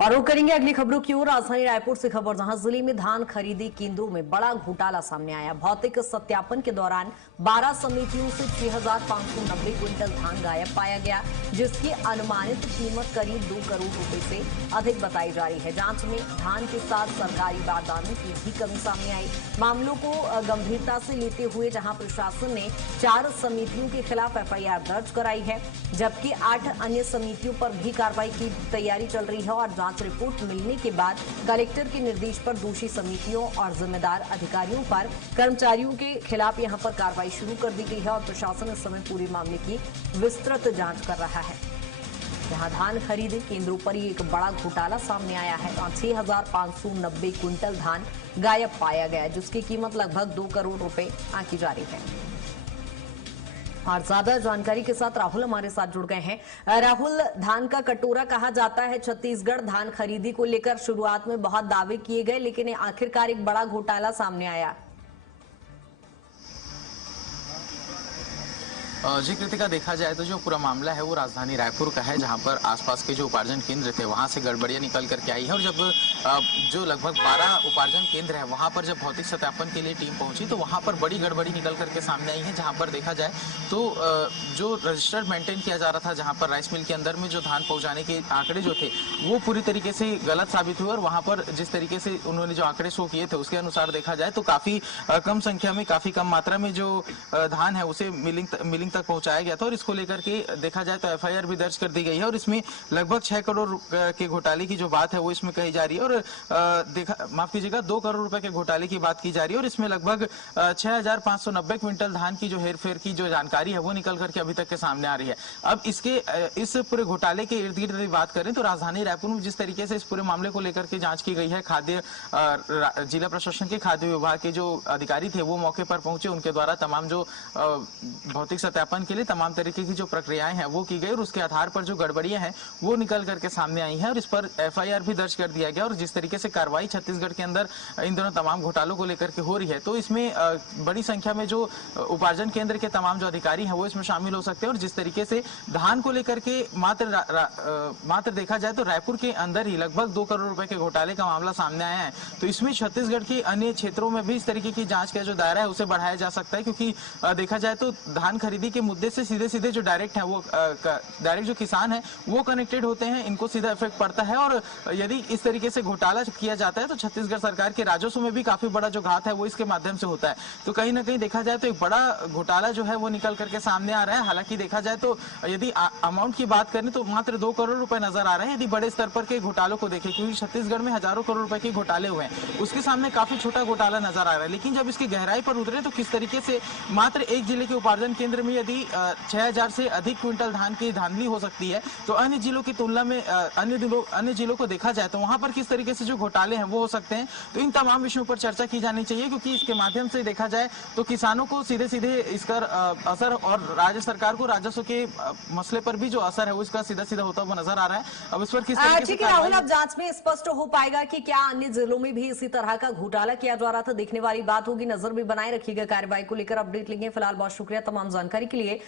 और रुक करेंगे अगली खबरों की ओर। राजधानी रायपुर से खबर, जहां जिले में धान खरीदी केंद्रों में बड़ा घोटाला सामने आया। भौतिक सत्यापन के दौरान 12 समितियों से 6,590 क्विंटल धान गायब पाया गया, जिसकी अनुमानित कीमत करीब 2 करोड़ रुपए से अधिक बताई जा रही है। जांच में धान के साथ सरकारी बारदानों की भी कमी सामने आई। मामलों को गंभीरता से लेते हुए जहां प्रशासन ने 4 समितियों के खिलाफ एफआईआर दर्ज कराई है, जबकि 8 अन्य समितियों पर भी कार्रवाई की तैयारी चल रही है। और जांच रिपोर्ट मिलने के बाद कलेक्टर के निर्देश पर दोषी समितियों और जिम्मेदार अधिकारियों पर कर्मचारियों के खिलाफ यहां पर कार्रवाई शुरू कर दी गई है और प्रशासन इस समय पूरे मामले की विस्तृत जांच कर रहा है। जहां धान खरीद केंद्रों पर ही एक बड़ा घोटाला सामने आया है। 6,590 क्विंटल धान गायब पाया गया, जिसकी कीमत लगभग 2 करोड़ रुपए आंकी जा रही है। और ज्यादा जानकारी के साथ राहुल हमारे साथ जुड़ गए हैं। राहुल, धान का कटोरा कहा जाता है छत्तीसगढ़ धान खरीदी को लेकर शुरुआत में बहुत दावे किए गए, लेकिन आखिरकार एक बड़ा घोटाला सामने आया। जी कृतिका, देखा जाए तो जो पूरा मामला है वो राजधानी रायपुर का है, जहां पर आसपास के जो उपार्जन केंद्र थे वहां से गड़बड़ियां निकल करके आई है। और जब जो लगभग 12 उपार्जन केंद्र है वहां पर जब भौतिक सत्यापन के लिए टीम पहुंची तो वहां पर बड़ी गड़बड़ी निकल करके सामने आई है। जहां पर देखा जाए तो जो रजिस्टर्ड मेंटेन किया जा रहा था, जहां पर राइस मिल के अंदर में जो धान पहुंचाने के आंकड़े जो थे वो पूरी तरीके से गलत साबित हुए। और वहां पर जिस तरीके से उन्होंने जो आंकड़े शो किए थे उसके अनुसार देखा जाए तो काफी कम संख्या में, काफी कम मात्रा में जो धान है उसे मिलिंग तक पहुंचाया गया था। और इसको लेकर के देखा जाए तो एफआईआर भी दर्ज कर दी गई है। और इसमें लगभग 6 करोड़ के घोटाले की जो बात है वो इसमें कही जा रही है। और माफ कीजिएगा, 2 करोड़ रुपए के घोटाले की बात की जा रही है। और इसमें लगभग 6,590 क्विंटल धान की जो हेरफेर की जो जानकारी है वो निकल करके अभी तक के सामने आ रही है। अब इस पूरे घोटाले के इर्द गिर्द बात करें तो राजधानी रायपुर में जिस तरीके से इस पूरे मामले को लेकर के जांच की गई है, जिला प्रशासन के खाद्य विभाग के जो अधिकारी थे वो मौके पर पहुंचे, उनके द्वारा तमाम जो भौतिक सत्यापन के लिए तमाम तरीके की जो प्रक्रियाएं हैं वो की गई। और उसके आधार पर जो गड़बड़ियां हैं वो निकल करके सामने आई हैं और इस पर एफआईआर भी दर्ज कर दिया गया। और जिस तरीके से कार्रवाई छत्तीसगढ़ के अंदर इन दोनों तमाम घोटालों को लेकर के हो रही है तो इसमें बड़ी संख्या में जो उपार्जन केंद्र के तमाम जो अधिकारी हैं वो इसमें शामिल हो सकते हैं। और जिस तरीके से धान को लेकर के मात्र देखा जाए तो रायपुर के अंदर ही लगभग 2 करोड़ रुपए के घोटाले का मामला सामने आया है। तो इसमें छत्तीसगढ़ के अन्य क्षेत्रों में भी इस तरीके की जांच का जो दायरा है उसे बढ़ाया जा सकता है, क्योंकि देखा जाए तो धान खरीदी के मुद्दे से सीधे जो डायरेक्ट है वो डायरेक्ट जो किसान है वो कनेक्टेड होते हैं, इनको सीधा इफेक्ट पड़ता है। और यदि इस तरीके से घोटाला किया जाता है तो छत्तीसगढ़ सरकार के राजस्व में भी काफी बड़ा जो घात है वो इसके माध्यम से होता है। तो कहीं ना कहीं देखा जाए तो एक बड़ा घोटाला जो है वो निकल करके सामने आ रहा है। हालांकि देखा जाए तो यदि अमाउंट की बात करें तो मात्र 2 करोड़ रुपए नजर आ रहे हैं। यदि बड़े स्तर पर के घोटालों को देखें, क्योंकि छत्तीसगढ़ में हजारों करोड़ रुपए के घोटाले हुए हैं, उसके सामने काफी छोटा घोटाला नजर आ रहा है। लेकिन जब इसकी गहराई पर उतरे तो किस तरीके से मात्र एक जिले के उपार्जन केंद्र में यदि 6,000 से अधिक क्विंटल धान की धांधली हो सकती है तो अन्य जिलों की तुलना में अन्य जिलों को देखा जाए तो वहां पर किस तरीके से जो घोटाले हैं वो हो सकते हैं। तो इन तमाम विषयों पर चर्चा की जानी चाहिए, क्योंकि इसके माध्यम से देखा जाए तो किसानों को सीधे इसका असर और राज्य सरकार को राजस्व के मसले पर भी जो असर है वो इसका सीधा होता हुआ नजर आ रहा है। अब इस पर किस तरीके से राहुल, अब जांच में स्पष्ट हो पाएगा कि क्या अन्य जिलों में भी इसी तरह का घोटाला किया जा रहा था। देखने वाली बात होगी, नजर भी बनाए रखिएगा कार्रवाई को लेकर। अपडेट लेंगे। फिलहाल बहुत शुक्रिया तमाम जानकारी के लिए।